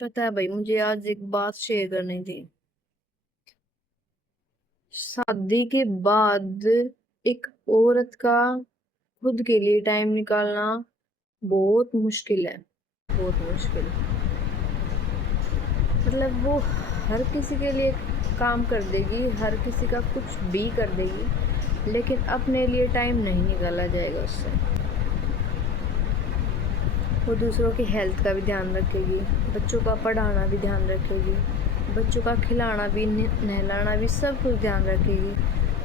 पता है भाई, मुझे आज एक बात शेयर करनी थी। शादी के बाद एक औरत का खुद के लिए टाइम निकालना बहुत मुश्किल है। बहुत मुश्किल। मतलब वो हर किसी के लिए काम कर देगी, हर किसी का कुछ भी कर देगी, लेकिन अपने लिए टाइम नहीं निकाला जाएगा उससे। वो दूसरों की हेल्थ का भी ध्यान रखेगी, बच्चों का पढ़ाना भी ध्यान रखेगी, बच्चों का खिलाना भी नहलाना भी सब कुछ ध्यान रखेगी,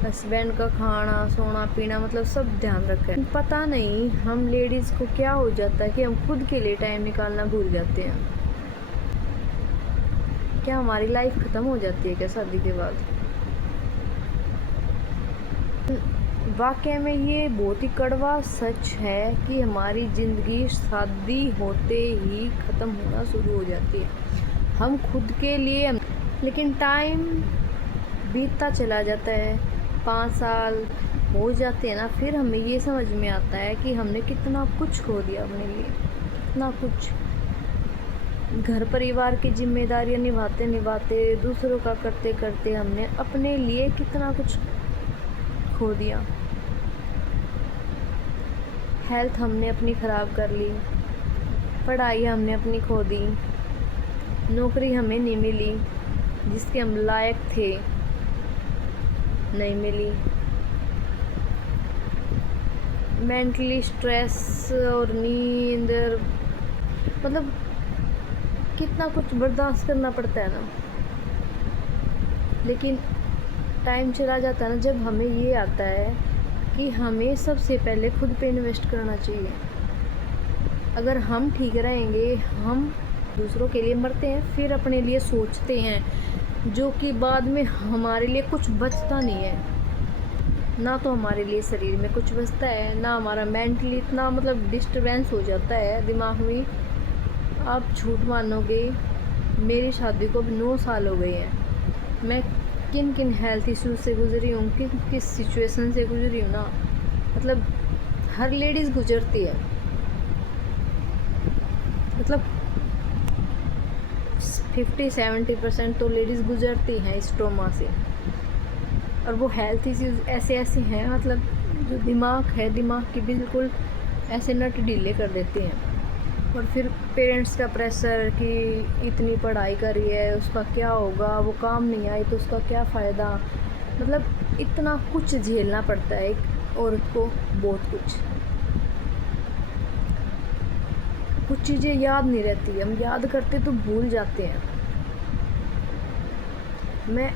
हस्बैंड का खाना सोना पीना मतलब सब ध्यान रखें। पता नहीं हम लेडीज़ को क्या हो जाता है कि हम खुद के लिए टाइम निकालना भूल जाते हैं। क्या हमारी लाइफ ख़त्म हो जाती है क्या शादी के बाद? वाकई में ये बहुत ही कड़वा सच है कि हमारी ज़िंदगी शादी होते ही ख़त्म होना शुरू हो जाती है। हम खुद के लिए लेकिन टाइम बीतता चला जाता है, 5 साल हो जाते हैं ना, फिर हमें ये समझ में आता है कि हमने कितना कुछ खो दिया अपने लिए। कितना कुछ घर परिवार की जिम्मेदारियां निभाते निभाते, दूसरों का करते करते हमने अपने लिए कितना कुछ खो दिया। हेल्थ हमने अपनी ख़राब कर ली, पढ़ाई हमने अपनी खो दी, नौकरी हमें नहीं मिली जिसके हम लायक थे, नहीं मिली। मेंटली स्ट्रेस और नींद, मतलब कितना कुछ बर्दाश्त करना पड़ता है ना। लेकिन टाइम चला जाता है ना, जब हमें ये आता है कि हमें सबसे पहले खुद पे इन्वेस्ट करना चाहिए। अगर हम ठीक रहेंगे, हम दूसरों के लिए मरते हैं फिर अपने लिए सोचते हैं, जो कि बाद में हमारे लिए कुछ बचता नहीं है। ना तो हमारे लिए शरीर में कुछ बचता है, ना हमारा मेंटली इतना मतलब डिस्टर्बेंस हो जाता है दिमाग में। आप झूठ मानोगे, मेरी शादी को अब 9 साल हो गए हैं। मैं किन किन हेल्थ इश्यूज से गुजरी हूँ, किन किस सिचुएशन से गुजरी हूँ ना, मतलब हर लेडीज़ गुजरती है। मतलब 50-70% तो लेडीज़ गुजरती हैं इस ट्रॉमा से। और वो हेल्थ इश्यूज ऐसे ऐसे हैं, मतलब जो दिमाग है, दिमाग की बिल्कुल ऐसे नट ढीले कर देते हैं। और फिर पेरेंट्स का प्रेशर कि इतनी पढ़ाई करी है, उसका क्या होगा, वो काम नहीं आई तो उसका क्या फ़ायदा। मतलब इतना कुछ झेलना पड़ता है एक औरत को, बहुत कुछ। कुछ चीज़ें याद नहीं रहती, हम याद करते तो भूल जाते हैं। मैं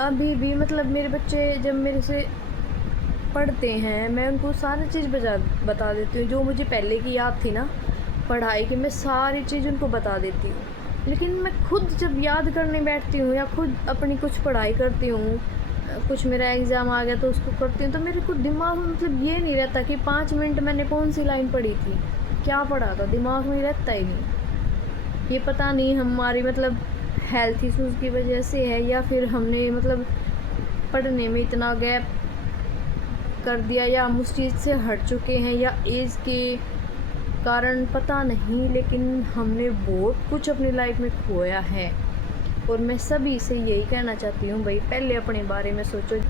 अभी भी मतलब मेरे बच्चे जब मेरे से पढ़ते हैं, मैं उनको सारी चीज़ बता देती हूँ जो मुझे पहले की याद थी ना पढ़ाई की, मैं सारी चीज़ उनको बता देती हूँ। लेकिन मैं खुद जब याद करने बैठती हूँ या खुद अपनी कुछ पढ़ाई करती हूँ, कुछ मेरा एग्ज़ाम आ गया तो उसको करती हूँ, तो मेरे को दिमाग में मतलब ये नहीं रहता कि 5 मिनट मैंने कौन सी लाइन पढ़ी थी, क्या पढ़ा था, दिमाग में रहता ही नहीं। ये पता नहीं हमारी मतलब हेल्थ इश्यूज़ की वजह से है, या फिर हमने मतलब पढ़ने में इतना गैप कर दिया, या हम उस चीज़ से हट चुके हैं, या एज के कारण पता नहीं। लेकिन हमने बहुत कुछ अपनी लाइफ में खोया है। और मैं सभी से यही कहना चाहती हूँ, भाई पहले अपने बारे में सोचो।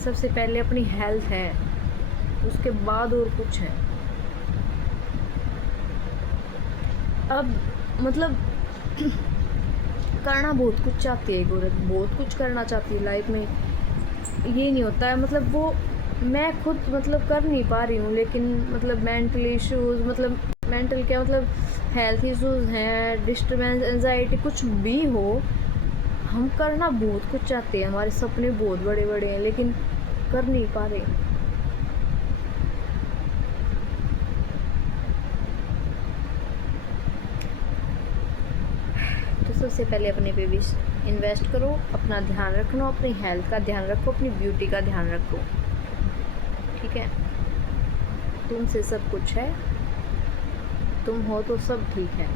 सबसे पहले अपनी हेल्थ है, उसके बाद और कुछ है। अब मतलब करना बहुत कुछ चाहती है एक औरत, बहुत कुछ करना चाहती है लाइफ में। ये नहीं होता है मतलब वो मैं खुद मतलब कर नहीं पा रही हूँ, लेकिन मतलब मेंटल इश्यूज़, मतलब मेंटल क्या मतलब हेल्थ इश्यूज़ हैं, डिस्टर्बेंस, एंजाइटी, कुछ भी हो, हम करना बहुत कुछ चाहते हैं, हमारे सपने बहुत बड़े बड़े हैं, लेकिन कर नहीं पा रहे। तो सबसे पहले अपने पे भी इन्वेस्ट करो, अपना ध्यान रखना, अपनी हेल्थ का ध्यान रखो, अपनी ब्यूटी का ध्यान रखो, ठीक है? तुमसे सब कुछ है, तुम हो तो सब ठीक है।